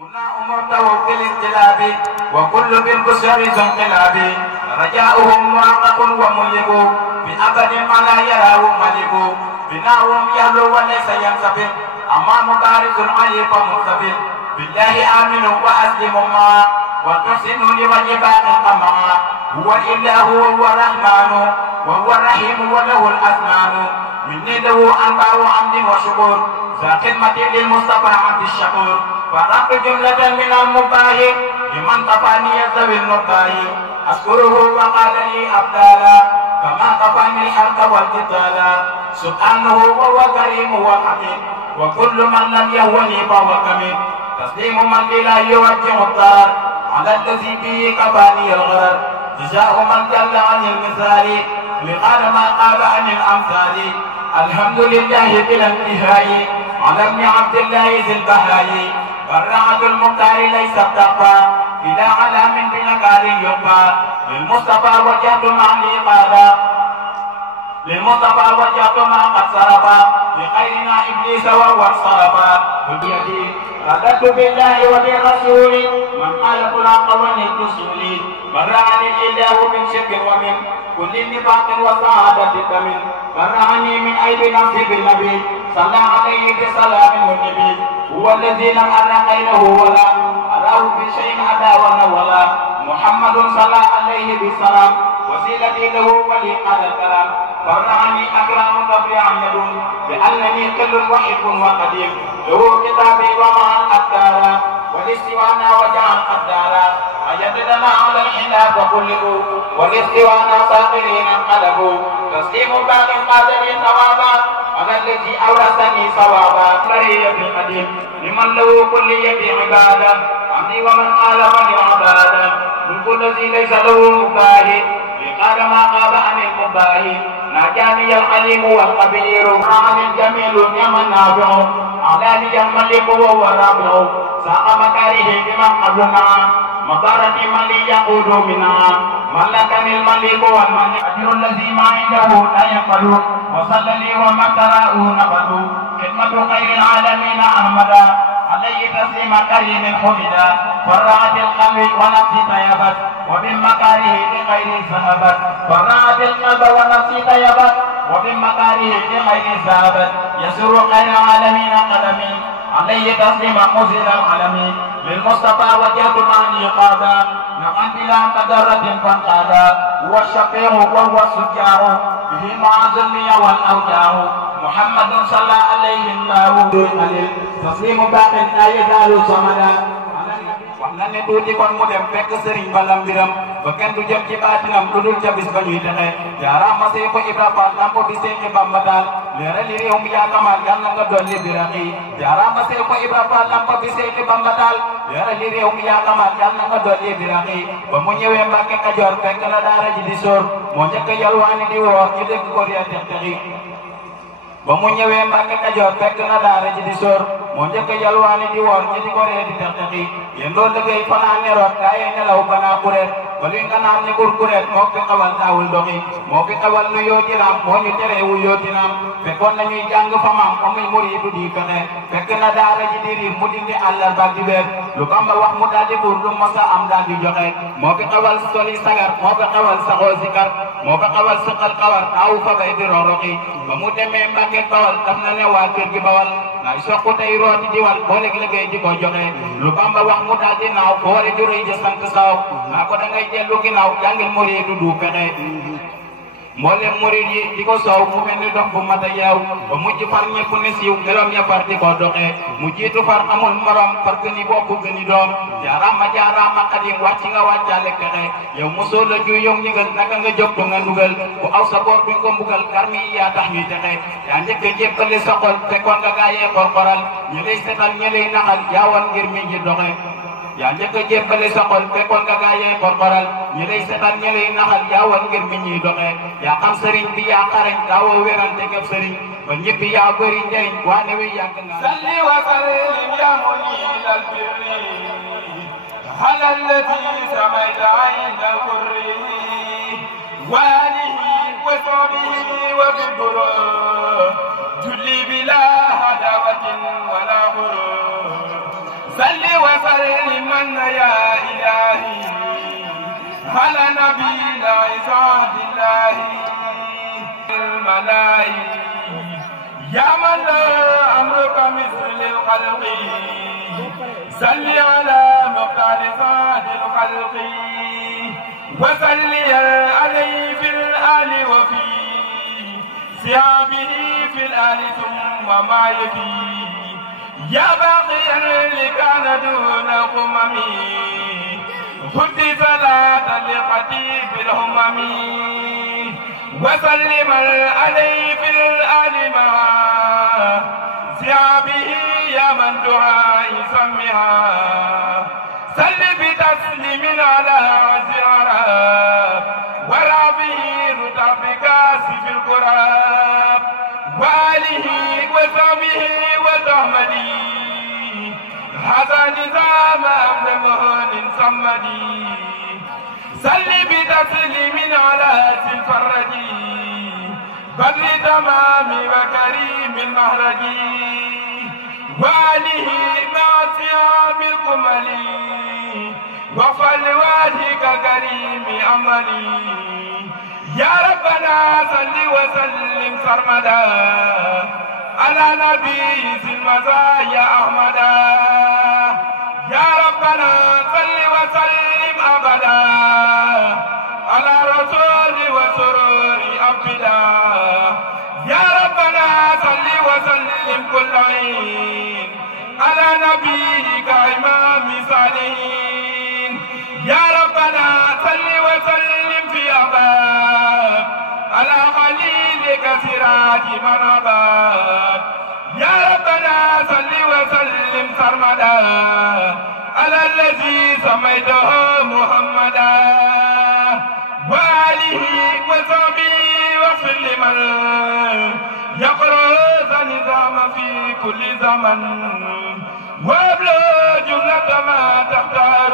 منا أمرته بالانقلاب وكل بالبشر ذو انقلاب رجاؤهم محقق وملك بأبد ما لا يراه ملك بناهم يهلو وليس ينسفل أمام بارز علي فمنسفل بالله آمن وأسلم ما وتحسن لوجه باق قمعا هو الإله وهو الرحمن وهو الرحيم وله الأسمان مني له أنباء عمد وشكر ذا خدمة للمصطفى عبد الشكور فرقت جملة من المباهي لمن طفاني ذوي النباهي أشكره وقال لي أبدالا كما طفاني الحرق والقتال سبحانه وهو كريم وحميد وكل من لم يهوني فهو كمين تسليم من لا يوجه الضرر على الذي به كفاني الغرر جزاء من جل عن المثال لقال ما قال عن الأمثال الحمد لله بلا انتهاء على ابن عبد الله ذي البهاء فرعة المختار ليس تقوى إلى علام بنكال يقى للمصطفى وجهت معني قالا للمصطفى وجهت ما قد صرفا لخيرنا إبليس وهو انصرفا بيدي رددت بالله وبالرسول من قال كل قول الرسول برعني الإله من شرك ومن كل نفاق وسعادة الدم برعني من عيب نفسي بالنبي صلى عليه بسلام والنبي هو الذي لم أرى غيره ولا أراه في شيء عداوة ولا محمد صلى عليه بالسلام وسيلتي له ولي قال الكلام فرعني أكرام تبرعا يدون بأنني قل وحب وقديم له كتابي ومع الأبدار والاستوانا وجعل قدارا أجددنا على الحلاب وكله والاستوانا ساقرين انقلبوا تسليم باق قادر ثوابا على الذي أورثني صوابا برية القديم لمن له كلية عبادة عمدي ومن خالفني عبادا ملك الذي ليس له مباهي قال ما قاب عن المباهي ناجاني العليم والخبير عن الجميل يمن نافع أعلاني الملك وهو الرابع ساق مكاره بمن قبلنا مطارة من لي يقود منا ملكني الملك والملك أجر الذي ما عنده لا يقبل وصلى لي وما تراه نقل خدمة خير العالمين أحمدا عليه تسليم كريم حمدا فرعت القلب ونفسي طيبت وبالمكاره لغير ذهبت فرعت القلب ونفسي طيبت وبالمكاره لغير ذهبت يسر خير العالمين قلمي عليه تسليم مزيل العالمين للمصطفى وجهت معني قادا نقد بلا قدرة فانقادا هو الشفيع وهو السجار به معزلني والأوجاع محمد صلى عليه الله تسليم باق لا يزال صمدا wax na ne tuuti kon mu dem fekk Serigne Balam Biram ba kenn du jëm ci baatinam lu dul ca bis ba ñuy texe jaaraama Seexu Ibra Faal nampo bi Seex Bamba daal leerali réew mi yaa kamal yal na nga dolli biraqi jaaraama Seexu Ibra Faal nampo bi Seex Bamba daal leerali réew mi yaa kamal yal na nga dolli biraqi ba mu ñëwee Mbàkke Kajoor fekk na daara ji di sóor moo njëkk yalwaani di woor ñu dégg ko riya tex texi ba mu ñëwee Mbàkke Kajoor fekk na daara ji di sóor moo njëkk yalwaani di woor ñi di ko ree di tex texi yéen doon liggéey fanaan ne root gaa yee nelaw banaa kureet ba luy nga naan ni kurkureet moo fi xawal daawul doxi moo fi xawal nu yooti naam moo ñu tereewu yooti naam fekkoon nañuy jàng fa maam amuy muriidu di fexe fekk na daara ji di riir mu dindi àllarba di weer lu Bamba wax mu daldi buur lu masa am daal di joxe moo fi xawal soli sagar moo fi xawal saxoo sikar moo fi xawal sëqal xawar taawu fa bay di roroxi ba mu demee Mbàkke Bawal daf na ne waa kër gi Bawal ngay soqu tey rooti di wal boo léegi liggéey di ko joxe lu Bamba wax mu daldi naaw ko wari di rëy ja sant saw naa ko da ngay dellu ginnaaw jàngil muriidu du fexe mboolem murid yi di ko soow mu mel ni dox bu mat a yeew ba mujj far ñëpp ne siiw ngelam ya far di ko doxee mu jiitu far amul morom far gëni bopp gëni doom jaaraama Xadim wàcc nga wàccaale pexe yow mosoo la ju yow ñigal naka nga jóg to nga ndugal bu aw sa boor duñ ko mbugal garmi yi yaa tax ñuy texe yaa njëkk a jébbali sa xol fekkoon nga gaayee xorxoral ñi lay setal ñi lay naxal yaawan ngir mi ji doxe yaa njëkk a jébbali sa xol fekkoon nga gaayee xorxoral ñi lay setal ñi lay naxal yaawan ngir mi ñuy doxe yaa xam sëriñ bi yaa xarañ daawoo wérante ngeb sëriñ ba ñëpp yaa bëri njëriñ waane wi yàgg nga salli wa sallim ya munil al birri ala allati samayta inda al qurri wa alihi wa sahbihi wa bidura julli bila hadawatin wala ghurur salli wa sallim ومن يا إلهي على نبينا عزاد الله الملائكة يا من لا أمرك مثل الخلق صل على مختار صاد الخلق وصل عليه في الآل وفي ثيابه في الآل ثم ما يفي يا باقيا لكان دون القمم خذ صلاة لخطيب الهمم وسلم عليه في الآل مع ثيابه يا من دعاء سمها سل بتسليم على زيارة ورابه رتب كاسف القراب وآله وصحبه وزهمده هذا نظام أمر مهن صمدي سل بتسليم على سلفرد بدر تمام وكريم المهرج وآله مع صيام الكمل وفل وجهك كريم عملي يا ربنا صل وسلم سرمدا على نبي المزايا أحمدا يا ربنا صل وسلم أبدا على رسول وسرور أبدا يا ربنا صل وسلم كل عين على نبيك إمام صالحين يا ربنا صل وسلم في أباد على خليلك سراج من أباد يا ربنا صل وسلم سرمدا على الذي سميته محمدا وآله وصحبه وسلم يقرأ نظام في كل زمن وابلغ جملة ما تختار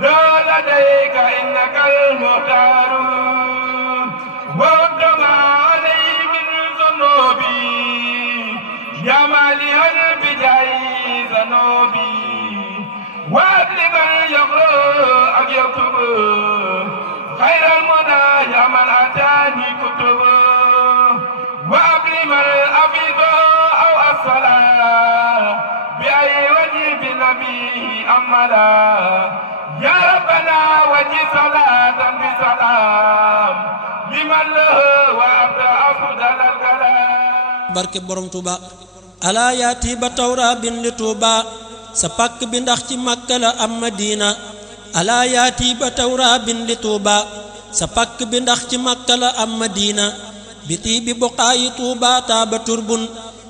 لا لديك إنك المختار وقدم عليه من ذنوبي يا مالها البجاي ذنوبي وابلغ يقرأ أن يكتب خير المنى يا من أتاني كتب وابلغ الأفيض أو الصلاة بأي وجه بنبي أملا يا ربنا وجه صلاة بسلام لمن له وأبدأ أفضل الكلام barke borom Tuuba ala yaati ba tawra bin li Tuuba sa pakk bi ndax ci Makka la am Madina ala yaati ba tawra bin li Tuuba sa pakk bi ndax ci Makka la am Madina biti bi buqaayi Tuuba taaba turbun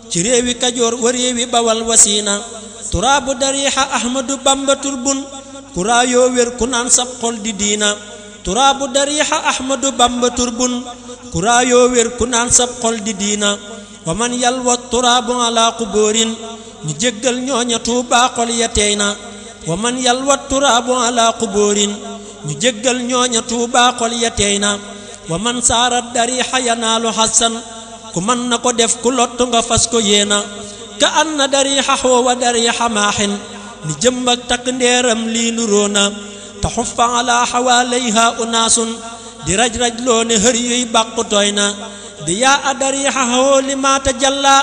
ci réewi Kajoor wa réewi Bawal wasiina turaabu dariixa Ahmadu Bamba turbun ku raayoo wér ku naan sab xol di diina turaabu dariixa Ahmadu Bamba turbun ku raayoo wér ku naan sab xol di diina wa man yalwa turaabu ala qubóorin ñu jéggal ñooña Tuuba xol ya teey na wa man yalwa turaabu ala qubóorin ñu jéggal ñooña Tuuba xol ya teey na wa man saarat dariixa yanaalu xasan ku mën na ko def ku lottu nga fas ko yéena ka anna dariixa xoowa dariixa maaxin li jëm ak takk ndeeram lii nuróona te xuffa ala xawaalayha unaasun di raj-raj loo ne hër yuy bàqu tooy na di yaa a dariixa xoo li maata jalla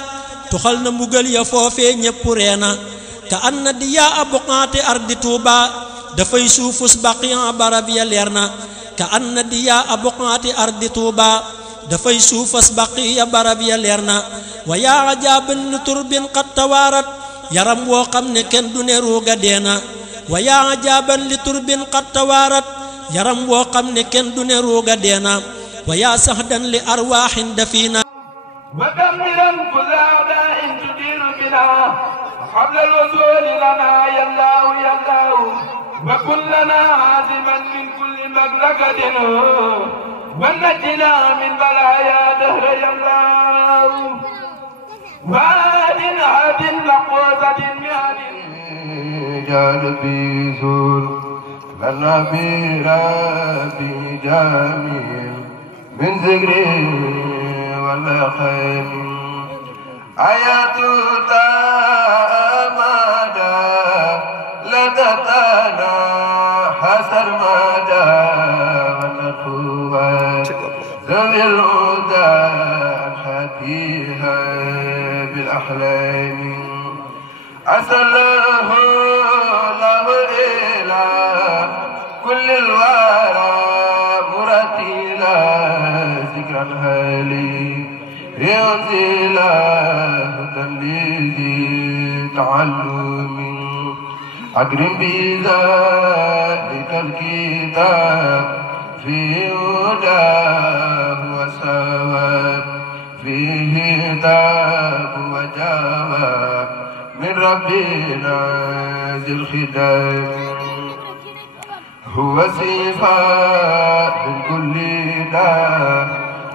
tuxal na mbugal ya foofee ñépp reena ka anna di yaa a buqaati ardi Tuuba dafay suufus baqiyan barab ya leer na ka anna di yaa a buqaati ardi Tuuba dafay suufas baqiya barab ya leer na wa yaa ajaaban li turbin qad tawaarat yaram woo xam ne kenn du ne ruuga deena wa yaa ajaaban li turbin qad tawaarat yaram woo xam ne kenn du ne ruuga deena wa yaa sahdan li arwaaxin dafiina وكملا كل أعداء تدير بنا قبل الوصول لنا يا الله يا الله وكن لنا عازما من كل مغلقة ونجنا من بلايا دهر يا الله وعاد عاد مقوزة مهد جال بيزور لنا بربي جميل من ذكري ولا خير آيات تامدا بدتنا حسر مدى ونفوات ذوي الهدى حكيها بالأحلام أسأله له إلى كل الورى مرتلا ذكرا هالي ينزل هدى لذي تعلم أكرم بذلك الكتاب في هداه وسواد فيه تاب وجواب من ربنا ذي الخدام هو صفات من كل داء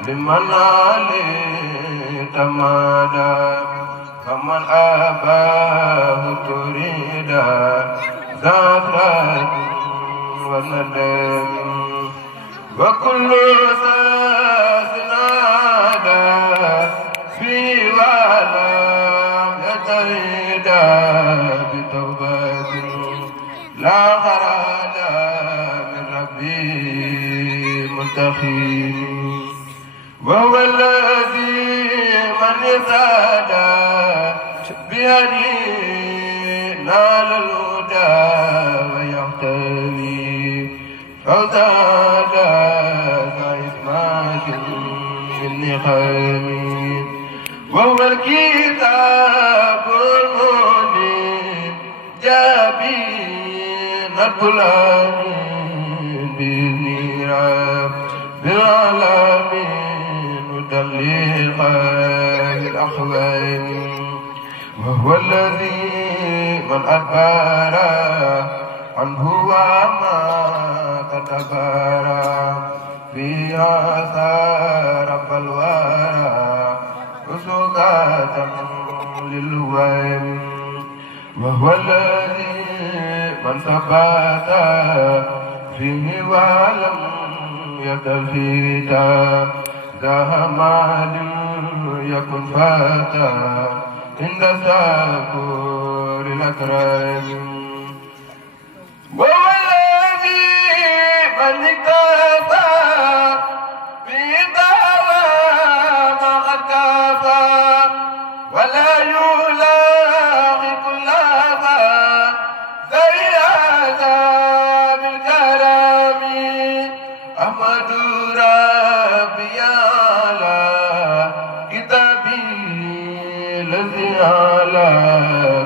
لمن عليه تمادى فمن أباه تريدا زفرة وندم وكل ساس نادى في ولم يتهدى بتوبة لا غراد من ربي منتخب وهو الذي من يزادى بيدي نال الهدى ويحتوي فوزادا كإسماك من نخام وهو الكتاب المنير جابين الظلام بإذن رب العالمين مدلق الأخوان وهو الذي من أدبر عنه وما تدبر في آثار رب الورى وسقاة للوان وهو الذي من ثبت فيه ولم يتفيت ذا مال يكن فاتا عند ساكور الأكرام وهو الذي من اكتفى بدعوى ما قد كفى ولا يلاقي كل ما زي هذا بالكرم أحمد ربي على كتابي الذي على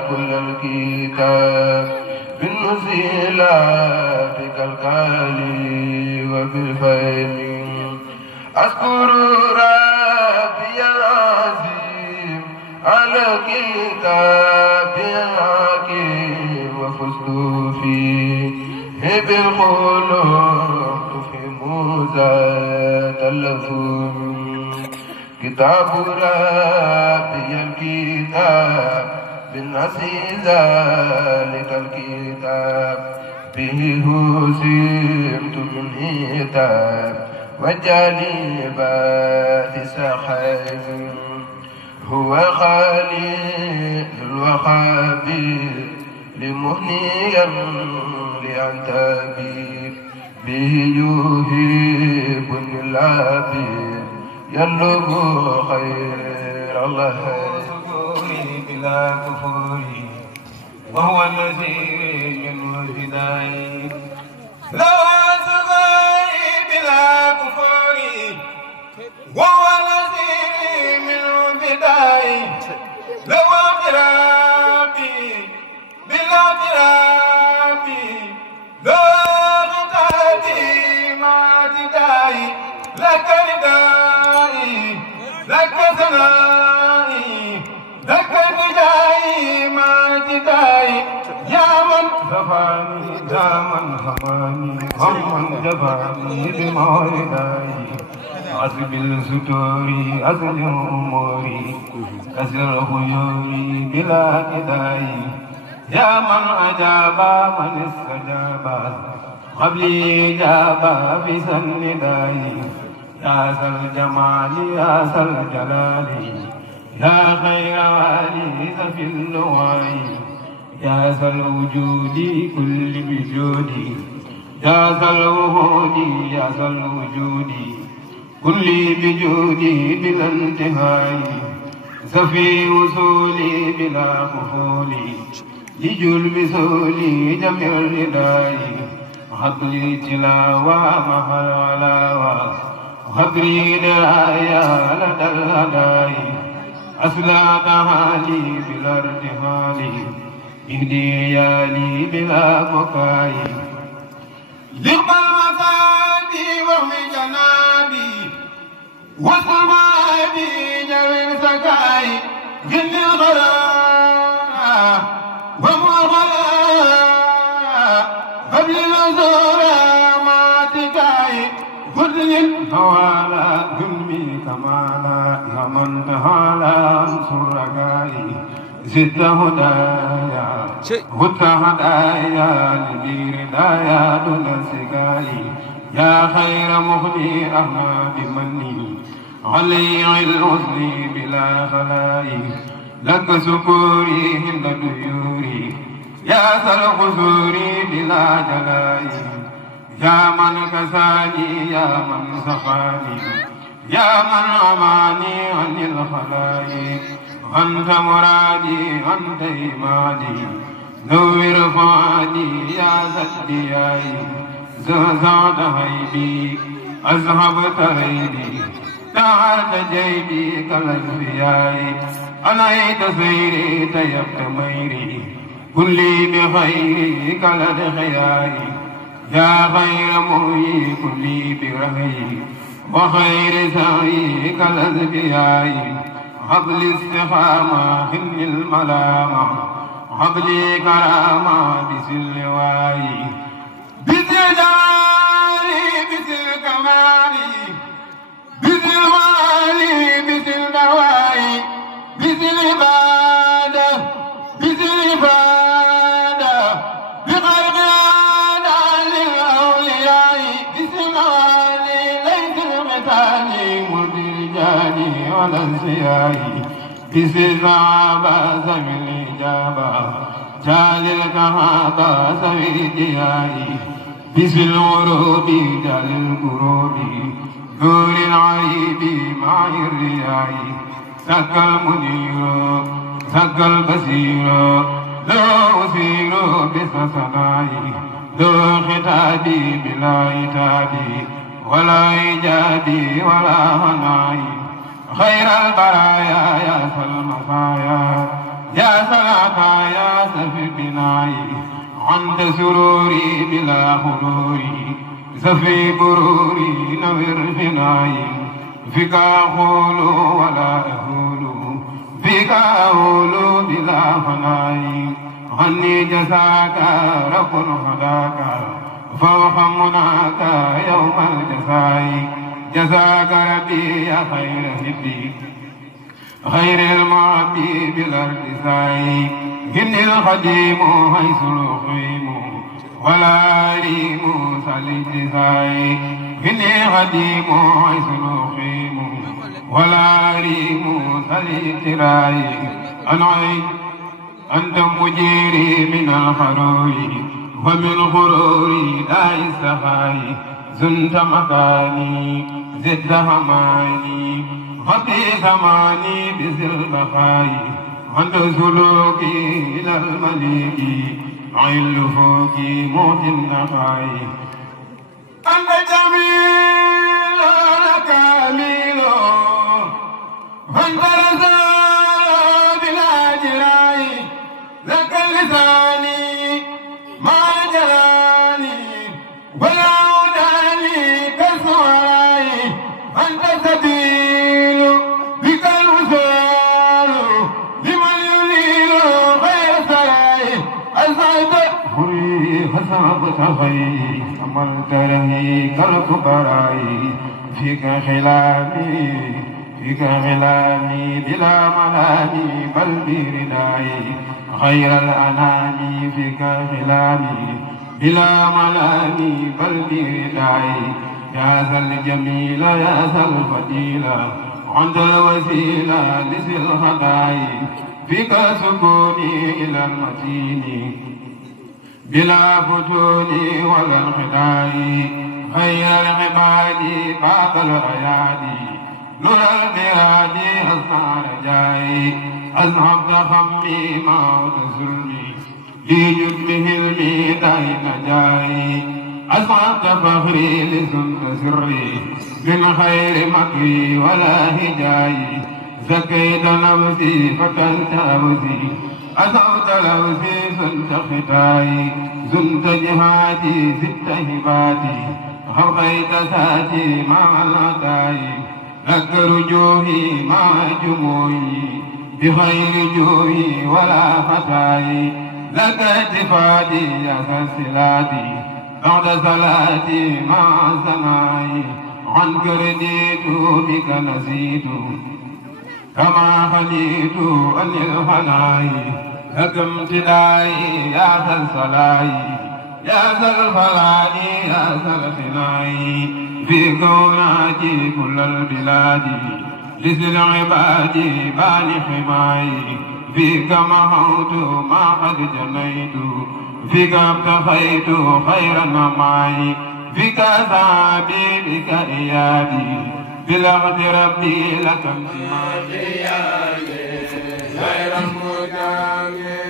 كل الكتاب بالنزيل بك الكالي وبالفهم أذكر ربي العظيم على كتاب الحكيم وفزت فيه بالقلوب تفهم ذات اللفظ كتاب ربي الكتاب بالنسي ذلك الكتاب به هزمت من هتاب وجانبات سحاب هو خليل الوخابير لمهنيا لأنتابير به يوهبني العبير يلب خير الله بلا كفور وهو الذي من الهداية لا سغي بلا كفور وهو الذي من الهداية لو اقرابي بلا اقرابي لا غتابي ما تداي لك ردائي لك ثنائي لك ندائي ما تدائي يا من زفاني يا من هماني ومن جفاني بموردائي أسب الستور أسل أموري كسر خيوري بلا ندائي يا من أجاب من استجاب قبلي جاب في سندائي يا ذا الجمال يا ذا الجلال يا خير والي في اللواء يا ذا الوجود كل بجودي يا ذا الوجود يا ذا الوجود كل بجودي بلا انتهاء سفي وصولي بلا خفولي لجل بسولي جميع الرداء هب لي تلاوة مع العلاوة هب لي دراية لدى الهداي أصلاتها لي بلا ارتحال إهدي لي بلا بكاء لقبل مصابي وهم جنابي وصمابي جوي سكاي جن الغلاء ومغلاء قبل النزول ما تكاي خذ الهوالا ذنبي كمالا يا من تهالا انصر ركاي زد هدايا هد هدايا لدير دايا دون سكاي يا خير مهدي أهنا بمني علي الحسن بلا خلاي لك سكوري هند ديوري يا ذا القصور بلا جلاي يا من كساني يا من سخاني يا من أماني عن الخلائق أنت مرادي أنت إمادي نور فؤادي يا ذا الدياي زاد هيبي أذهبت ريبي تعرت جيبي كالأنبياء أنيت سيري تيبت ميري كلي بخيري كالأدخياء يا خير مهي كلي برهي وخير سعي كالأذبياء هب لي استقامة حل الملامة هب لي كرامة بسل واي بسل جاري بسل كمالي بسل والي بسل دواي بسل عبادة بسل عبادة بخلق عادة للأولياء بسل والي ليس المثالي مدرجاني على الزياء بسل صعبة سبيل الإجابة جال الكهابة سوي الدياء بسم الغروب جال الغروب نور العيب مع الرياء سك المنير سك البصير لو أسير بسسناي لو خطابي بلا عتابي ولا إيجابي ولا هناي خير البرايا يا سلمفايا يا صلاة يا سفي بناي عند سروري بلا حضوري سفي بروري نور فناي فيك أقول ولا أقول فيك أقول بلا فناي عني جزاك رب هداك فوق مناك يوم الجزاء جزاك ربي يا خير هدي خير المعبي بالارتساء إن الخديم حيث الخيم ولا ريم سالتساء إن الخديم حيث الخيم ولا ريم سالتساء أنت مجيري من الخروي ومن غروري لا السخاي زنت مكاني زدت هماني خطي ثماني بسر بخاي عند سلوكي إلى المليك عيل فوكي موت النخاي أنت جميل أنا كامل أنت رزاق بلا جراي لك لساني ما جراني ولا وداني كسوراي أنت سبيل بك الوصول لمن يريد غير سراي أسعد فري حسابت خير عملت رهي كالكبراي فيك خلاني بلا مناني بل برداي خير الأناني فيك خلاني بلا مناني بل برداي يا ذا الجميل يا ذا الفضيلة عند الوسيلة لذي الهداي فيك سكوني إلى المتين بلا فتون ولا انخداع خير العباد بعد الأيادي نور البلاد أصنع رجائي أذهبت خمي موت ظلمي ليجد به الميدان نجاي أصعبت فخري لسنت سري من خير مكري ولا هجاي زكيت نفسي فتلت أوسي أصعبت لوسي سنت ختاي زنت جهاتي زدت هباتي خبيت ساتي مع العداي لك رجوهي مع جموعي بخير جوهي ولا خطاي لك اتفادي يا سلاتي بعد صلاتي مع سماعي عنك رديت بك نسيت كما خليت أن الفناي لك امتدائي يا ذا الصلاي يا ذا الفلاح يا ذا الخناي في كوناتي كل البلاد لسل عبادي باني حماي فيك محوت ما قد جنيت فيك ابتغيت خيرا معي فيك ذهبي بك إيادي بلغت ربي لك امتمادي خير المجامل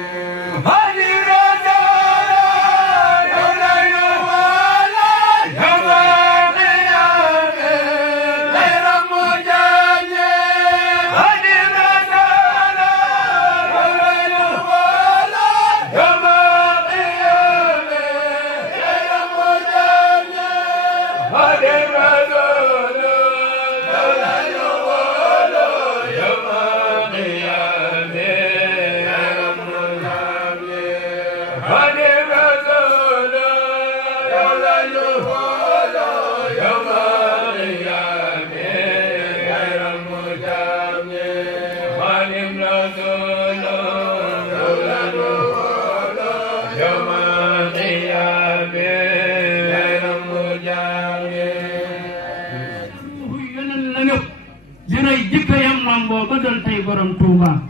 borom Touba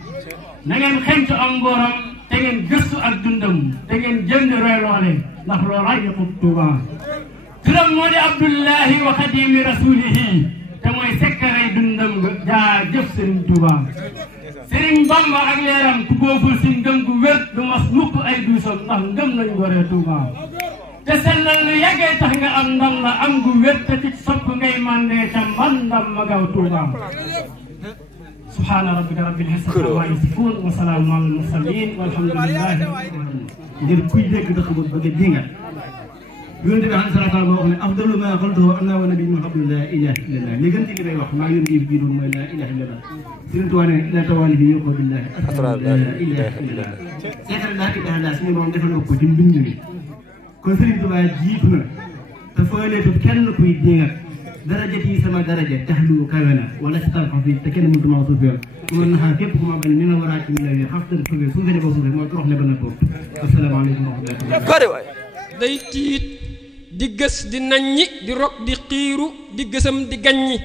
na ngeen xentu am ngoram te ngeen gëstu ak dundam te ngeen jënd roy loole ndax loolaa yëpp Touba turam moo di Abdullahi wa xadimi rasulihi te mooy sekkaray dundam jaa jëf Serigne Touba Serigne Bamba ak leeram ku booful si ngëm gu wér du mas mukk ay duusam ndax ngëm nañu goree Touba te sellal lu yàggee tax nga am ndam la am gu wér te ci sopp ngay mandee ca mbandam ma gaw Touba subhaana rabbika rabbil izzati ammaa yasifuun wa salaamun alal mursaliin walhamdulillaahi rabbil aalamiin ngir kuy dégg dëkk bu bëgg a dinga yonent bi alayhi salaatu wa salaam wax ne afdalu maa qultuhu ana wa nabiyyun qablu laa ilaaha illallaah li gën ci li may wax maa yónni bi jiitu mooy laa ilaaha illallaah Sëriñ Tuubaa ne ilaa tawaali bi yuqaa billaahi laa ilaaha illallaah seetal laa ilaaha illallaah suñu moom defal ko ci mbind mi kon Sëriñ Tuubaa jiitu na te fooleetut kenn kuy dinga darajati sama daraja taxlu kawe na wala si tal xafi te kenn mënut maa suufeel ku ma naxaa képp ku ma bañ ni na war a ci mi la xaftal suufee suufee boo suufee mooy torox ne ba na toog asalaamaaleykum wa rahmatulah day tiit di gës di naññi di rok di xiiru di gësam di gaññi